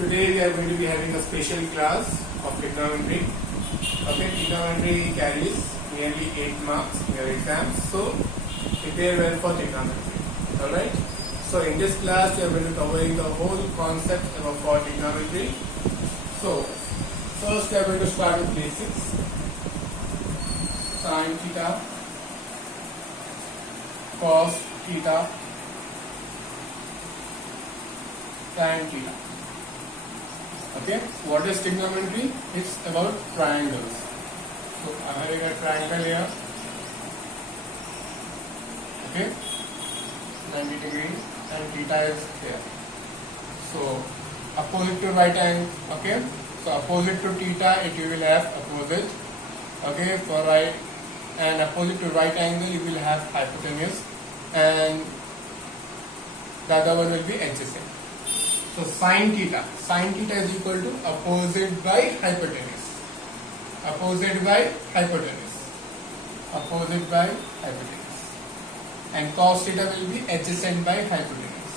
Today we are going to be having a special class of trigonometry. Okay, trigonometry carries nearly 8 marks in your exams, so prepare well for trigonometry. Alright, so in this class we are going to covering the whole concept for trigonometry. So first we are going to start with basics. Sin theta, cos theta, tan theta. Okay, what is trigonometry? It's about triangles. So I am having a triangle here. Okay, 90 degrees and theta is here. So opposite to right angle. Okay, so opposite to theta it you will have opposite. Okay, for right and opposite to right angle you will have hypotenuse, and the other one will be adjacent. So sin theta is equal to opposite by hypotenuse. Opposite by hypotenuse. Opposite by hypotenuse. And cos theta will be adjacent by hypotenuse.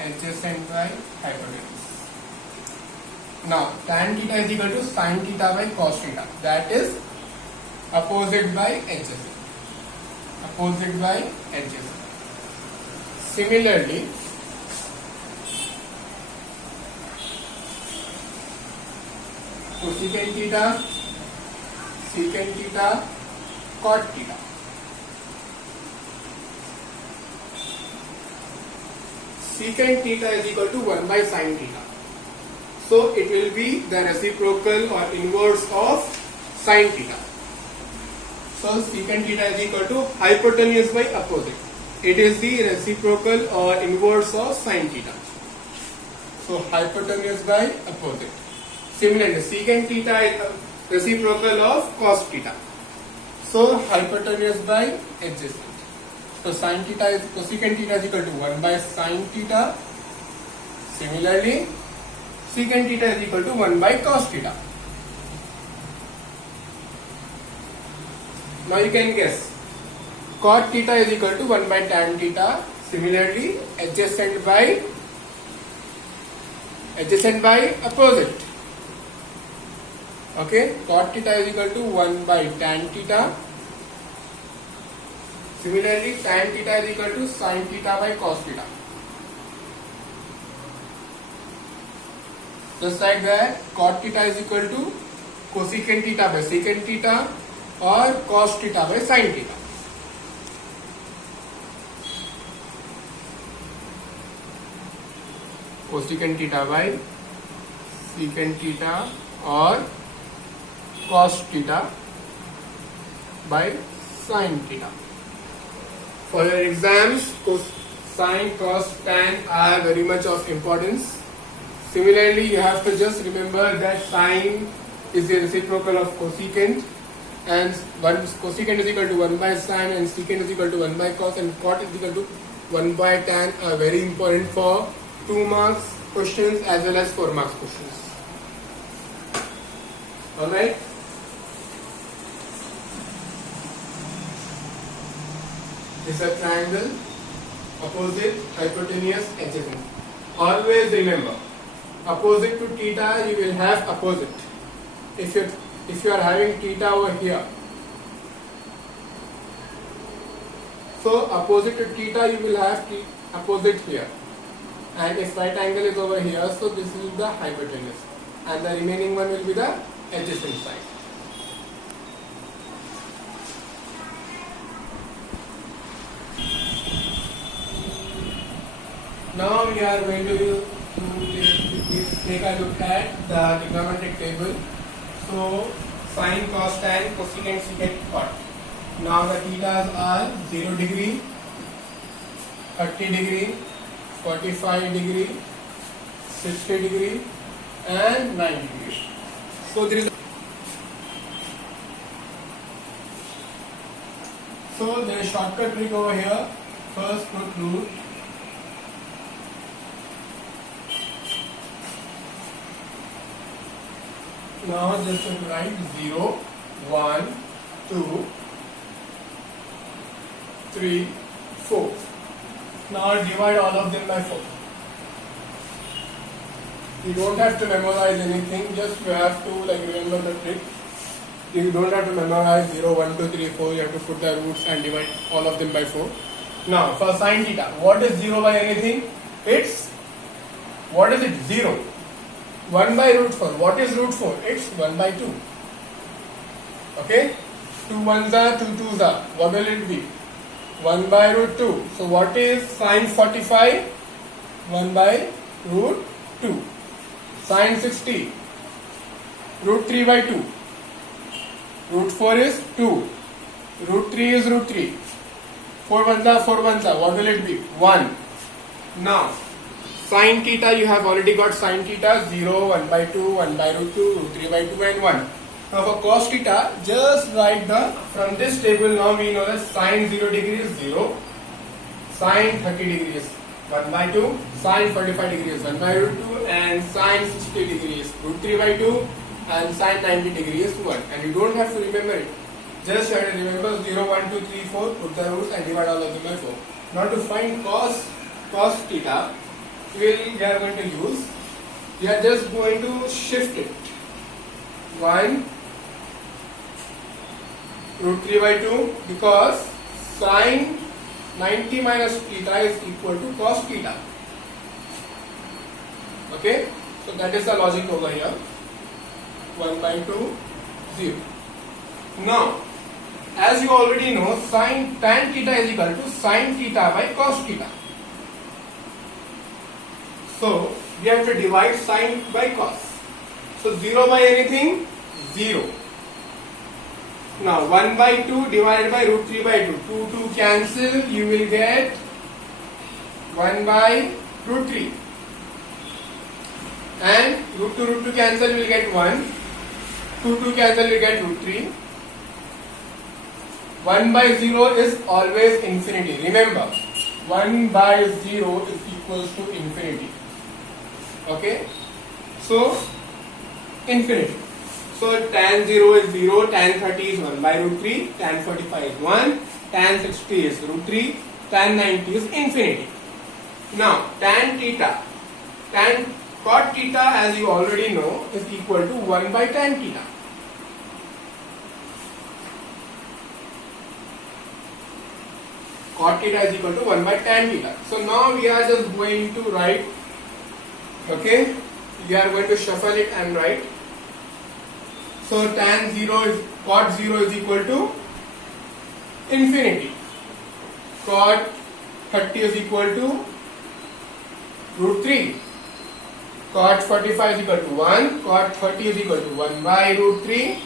Adjacent by hypotenuse. Now tan theta is equal to sin theta by cos theta. That is opposite by adjacent. Opposite by adjacent. Similarly, cosecant theta, secant theta, cot theta. Secant theta is equal to 1 by sin theta. So it will be the reciprocal or inverse of sin theta. So secant theta is equal to hypotenuse by opposite. It is the reciprocal or inverse of sin theta. So hypotenuse by opposite. Similarly, secant theta is reciprocal of cos theta. So hypotenuse by adjacent. So sin theta is cosecant theta is equal to 1 by sin theta. Similarly, secant theta is equal to 1 by cos theta. Now you can guess. Cot theta is equal to 1 by tan theta. Similarly, adjacent by opposite. Okay, cot theta is equal to 1 by tan theta. Similarly, tan theta is equal to sin theta by cos theta. Just like that, cot theta is equal to cosecant theta by secant theta or cos theta by sin theta. Cosecant theta by secant theta or cos theta by sin theta. For your exams, sin, cos, tan are very much of importance. Similarly, you have to just remember that sin is the reciprocal of cosecant, and cosecant is equal to 1 by sin, and secant is equal to 1 by cos, and cot is equal to 1 by tan are very important for 2 marks questions as well as 4 marks questions. Alright. This is a triangle, opposite, hypotenuse, adjacent. Always remember, opposite to theta you will have opposite. If you are having theta over here, so opposite to theta you will have opposite here. And if right angle is over here, so this is the hypotenuse, and the remaining one will be the adjacent side. Now we are going to take a look at the trigonometric table. So sin, cos, tan, cosecant, secant, cot. Now the thetas are 0 degree, 30 degree, 45 degree, 60 degree, and 90 degree. So there is a shortcut trick over here. First put root. Now just write 0, 1, 2, 3, 4. Now divide all of them by 4. You don't have to memorize anything, just you have to like remember the trick. You don't have to memorize 0, 1, 2, 3, 4. You have to put the roots and divide all of them by 4. Now for sine theta, what is 0 by anything? It's, what is it? 0. 1 by root 4. What is root 4? It's 1 by 2. Okay? 2 1s are 2 2s are. What will it be? 1 by root 2. So what is sine 45? 1 by root 2. Sine 60. Root 3 by 2. Root 4 is 2. Root 3 is root 3. 4 1s are 4 1s are. What will it be? 1. Now, sine theta, you have already got sine theta 0, 1 by 2, 1 by root 2, root 3 by 2 and 1. Now for cos theta, just write from this table now we know that sine 0 degree is 0, sine 30 degrees 1 by 2, sine 45 degrees 1 by root 2 and sine 60 degrees root 3 by 2 and sine 90 degrees 1. And you don't have to remember it. Just try to remember 0, 1, 2, 3, 4, put the roots and divide all of them by 4. Now to find cos theta, we are going to use, we are just going to shift it. 1 root 3 by 2 because sine 90 minus theta is equal to cos theta. Okay, so that is the logic over here. 1 by 2, 0. Now, as you already know, tan theta is equal to sine theta by cos theta. So, we have to divide sine by cos. So, 0 by anything? 0. Now, 1 by 2 divided by root 3 by 2. 2 cancel, you will get 1 by root 3. And root 2 cancel, you will get 1. 2 cancel, you will get root 3. 1 by 0 is always infinity. Remember, 1 by 0 is equals to infinity. Okay? So, infinity. So, tan 0 is 0, tan 30 is 1 by root 3, tan 45 is 1, tan 60 is root 3, tan 90 is infinity. Now, tan cot theta, as you already know, is equal to 1 by tan theta. Cot theta is equal to 1 by tan theta. So now we are just going to write, okay, we are going to shuffle it and write. So tan 0 is, cot 0 is equal to infinity. Cot 30 is equal to root 3. Cot 45 is equal to 1. Cot 30 is equal to 1 by root 3.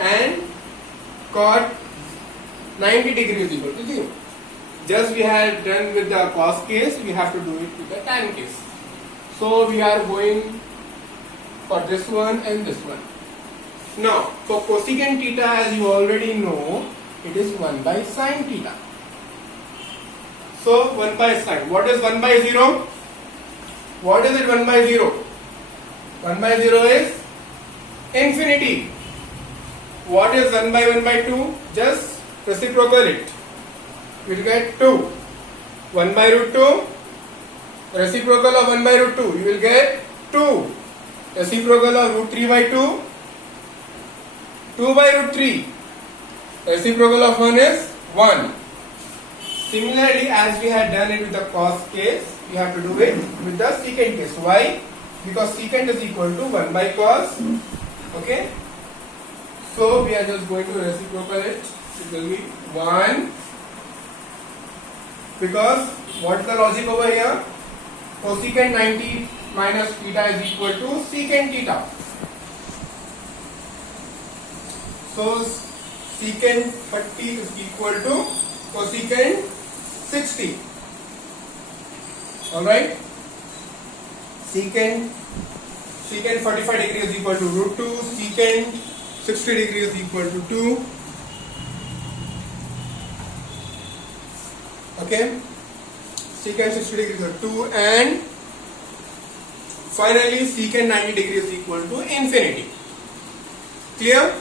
And cot 90 degrees is equal to 0. Just we had done with the cos case, we have to do it with the tan case. So we are going for this one and this one. Now for cosecant theta, as you already know, it is 1 by sin theta. So 1 by sin. What is 1 by 0? What is it 1 by 0? 1 by 0 is infinity. What is 1 by 2? Just reciprocal it. We will get 2. 1 by root 2. Reciprocal of 1 by root 2. You will get 2. Reciprocal of root 3 by 2. 2 by root 3. Reciprocal of 1 is 1. Similarly, as we had done it with the cos case, we have to do it with the secant case. Why? Because secant is equal to 1 by cos. Okay? So we are just going to reciprocal it. It will be 1. Because what's the logic over here? Cosecant 90 minus theta is equal to secant theta. So secant 30 is equal to cosecant 60. Alright? Secant 45 degree is equal to root 2. Secant 60 degree is equal to 2. Okay? Secant 60 degree is equal to 2, and finally secant 90 degree is equal to infinity. Clear?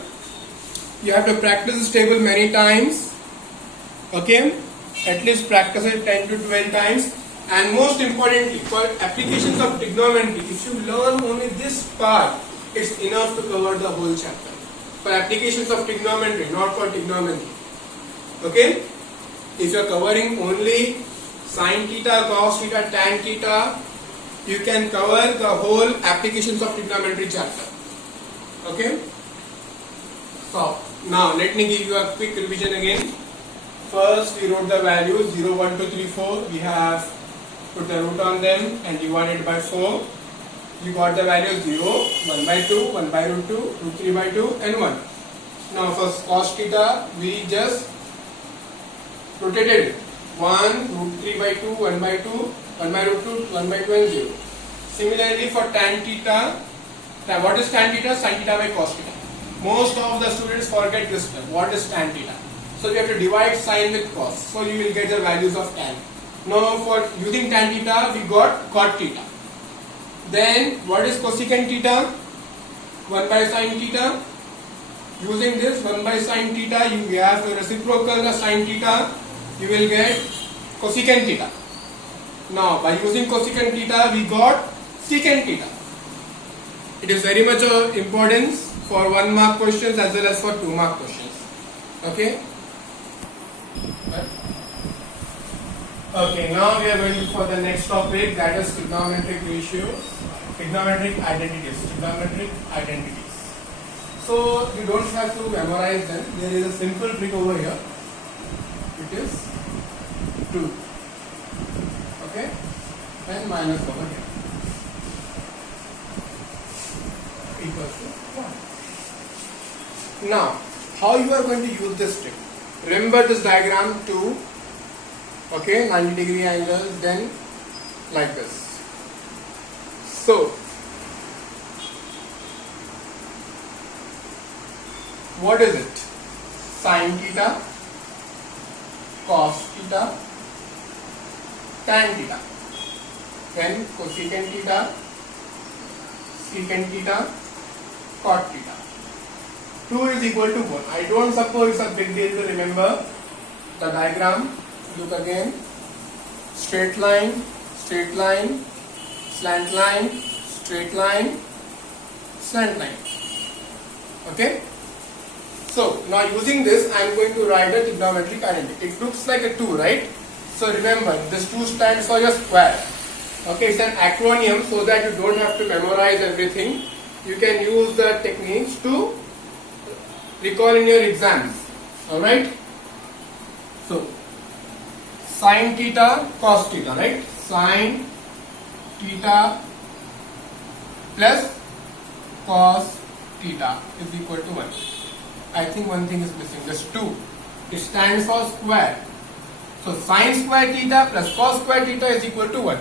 You have to practice this table many times. Okay? At least practice it 10 to 12 times. And most importantly, for applications of trigonometry, if you learn only this part, it's enough to cover the whole chapter. For applications of trigonometry, not for trigonometry. Okay? If you are covering only sin theta, cos theta, tan theta, you can cover the whole applications of trigonometry chapter. Okay? So, now let me give you a quick revision again. First, we wrote the values 0, 1, 2, 3, 4. We have put the root on them and divided by 4. You got the values 0, 1 by 2, 1 by root 2, root 3 by 2 and 1. Now for cos theta, we just rotated it. 1, root 3 by 2, 1 by 2, 1 by root 2, 1 by 2 and 0. Similarly for tan theta, what is tan theta? Sin theta by cos theta. Most of the students forget this one. What is tan theta? So we have to divide sin with cos. So you will get the values of tan. Now for using tan theta, we got cot theta. Then what is cosecant theta? 1 by sin theta. Using this 1 by sin theta, you have to reciprocal the sin theta, you will get cosecant theta. Now by using cosecant theta, we got secant theta. It is very much of importance for 1 mark questions as well as for 2 mark questions. Okay? Okay, now we are going for the next topic, that is trigonometric ratios, trigonometric identities. So you don't have to memorize them. There is a simple trick over here. It is 2. Okay? And minus over here. Equals to 1. Now, how you are going to use this trick? Remember this diagram 2. Okay, 90-degree angle, then like this. So, what is it? Sin theta, cos theta, tan theta. Then cosecant theta, secant theta, cot theta. 2 is equal to 1. I don't suppose it's a big deal to remember the diagram. Look again. Straight line, slant line, straight line, slant line. Okay? So, now using this, I am going to write a trigonometric identity. It looks like a 2, right? So, remember, this 2 stands for your square. Okay, it's an acronym so that you don't have to memorize everything. You can use the techniques to recall in your exams. Alright? So, sin theta, cos theta, right? Sin theta plus cos theta is equal to 1. I think one thing is missing, this 2. It stands for square. So sin square theta plus cos square theta is equal to 1.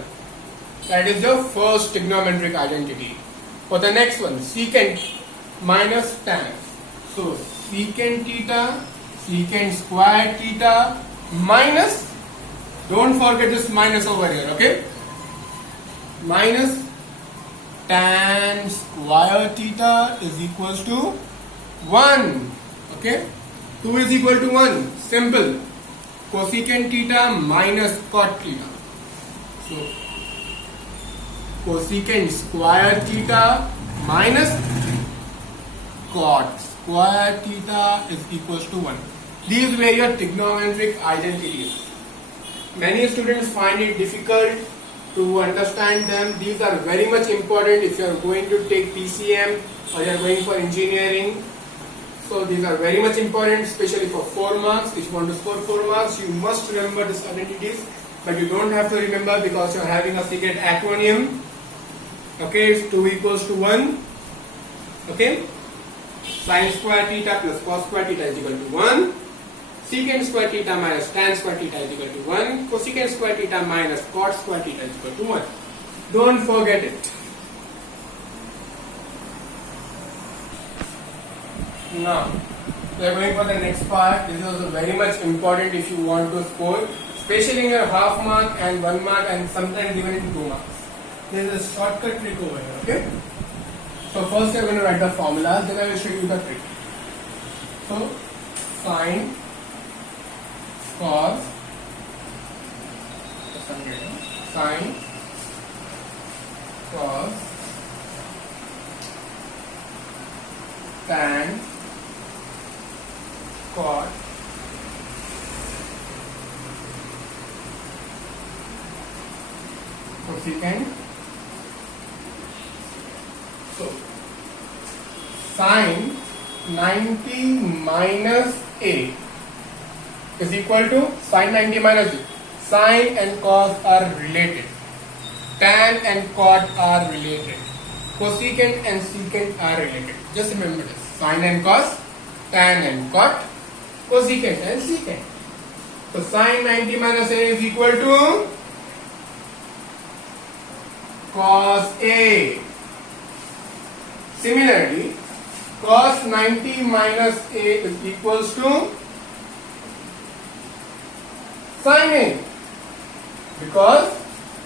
That is your first trigonometric identity. For the next one, secant minus tan. So secant theta, secant square theta minus, don't forget this minus over here, okay? Minus tan square theta is equals to 1. Okay? 2 is equal to 1. Simple. Cosecant theta minus cot theta. So, cosecant square theta minus cot square theta is equals to 1. These were your trigonometric identities. Many students find it difficult to understand them. These are very much important if you are going to take PCM or you are going for engineering. So these are very much important, especially for 4 marks. If you want to score 4 marks, you must remember these identities. But you don't have to remember because you are having a secret acronym. Okay, it's 2 equals to 1. Okay, sin square theta plus cos square theta is equal to 1. Secant square theta minus tan square theta is equal to 1. Cosecant square theta minus cot square theta is equal to 1. Don't forget it. Now, we are going for the next part. This is very much important if you want to score, especially in your half mark and 1 mark and sometimes even in 2 marks. There is a shortcut trick over here, okay? So first I am going to write the formulas, then I will show you the trick. So, sin, cos, Sine, cos, tan, cot, cosecant. So sine 90 minus a is equal to sine 90 minus a. Sine and cos are related. Tan and cot are related. Cosecant and secant are related. Just remember this. Sine and cos, tan and cot, cosecant and secant. So sine 90 minus a is equal to cos a. Similarly, cos 90 minus a is equals to sin a, because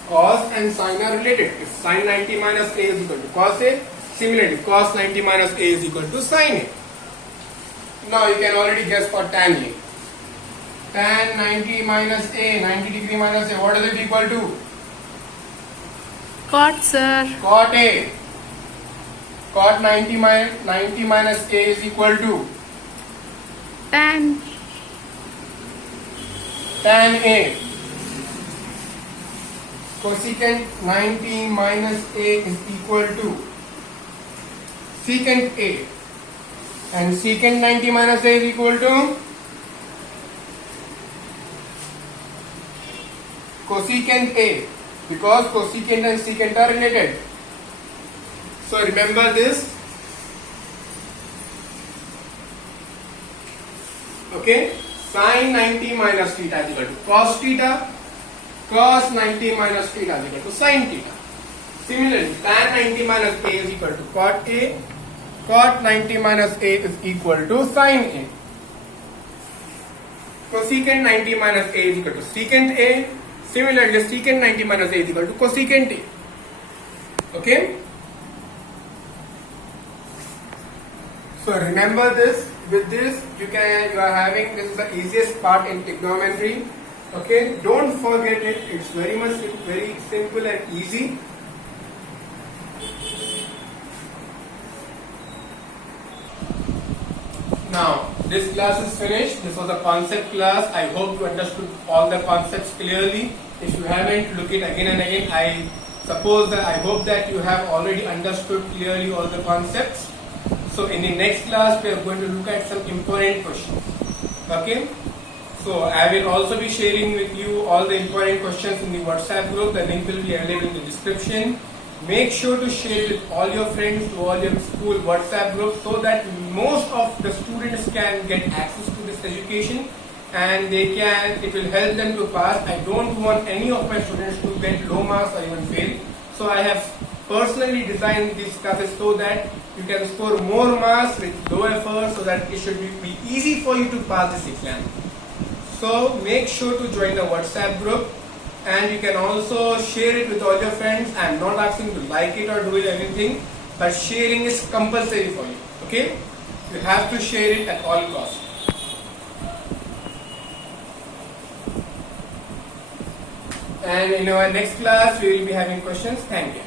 cos and sin are related. If sin 90 minus a is equal to cos a, similarly cos 90 minus a is equal to sin a. Now you can already guess for tan a. Tan 90 minus a, 90 degree minus a, what is it equal to? Cot, sir. Cot a. Cot 90 minus a is equal to Tan. tan a. Cosecant 90 minus a is equal to secant a. And secant 90 minus a is equal to cosecant a, because cosecant and secant are related. So remember this. Okay, sin 90 minus theta is equal to cos theta, cos 90 minus theta is equal to sin theta. Similarly, tan 90 minus a is equal to cot a, cot 90 minus a is equal to sin a. Cosecant 90 minus a is equal to secant a. Similarly, secant 90 minus a is equal to cosecant a. Okay. So remember this. With this, you are having, this is the easiest part in trigonometry. Okay, don't forget it. It's very simple and easy. Now this class is finished. This was a concept class. I hope you understood all the concepts clearly. If you haven't, look it again and again. I hope that you have already understood clearly all the concepts. So in the next class, we are going to look at some important questions. Okay. So I will also be sharing with you all the important questions in the WhatsApp group. The link will be available in the description. Make sure to share with all your friends, to all your school WhatsApp group, so that most of the students can get access to this education and it will help them to pass. I don't want any of my students to get low marks or even fail. So I have personally designed these classes so that you can score more marks with low effort, so that it should be easy for you to pass this exam. So make sure to join the WhatsApp group, and you can also share it with all your friends. I am not asking you to like it or do anything, but sharing is compulsory for you. Okay? You have to share it at all costs. And in our next class, we will be having questions. Thank you.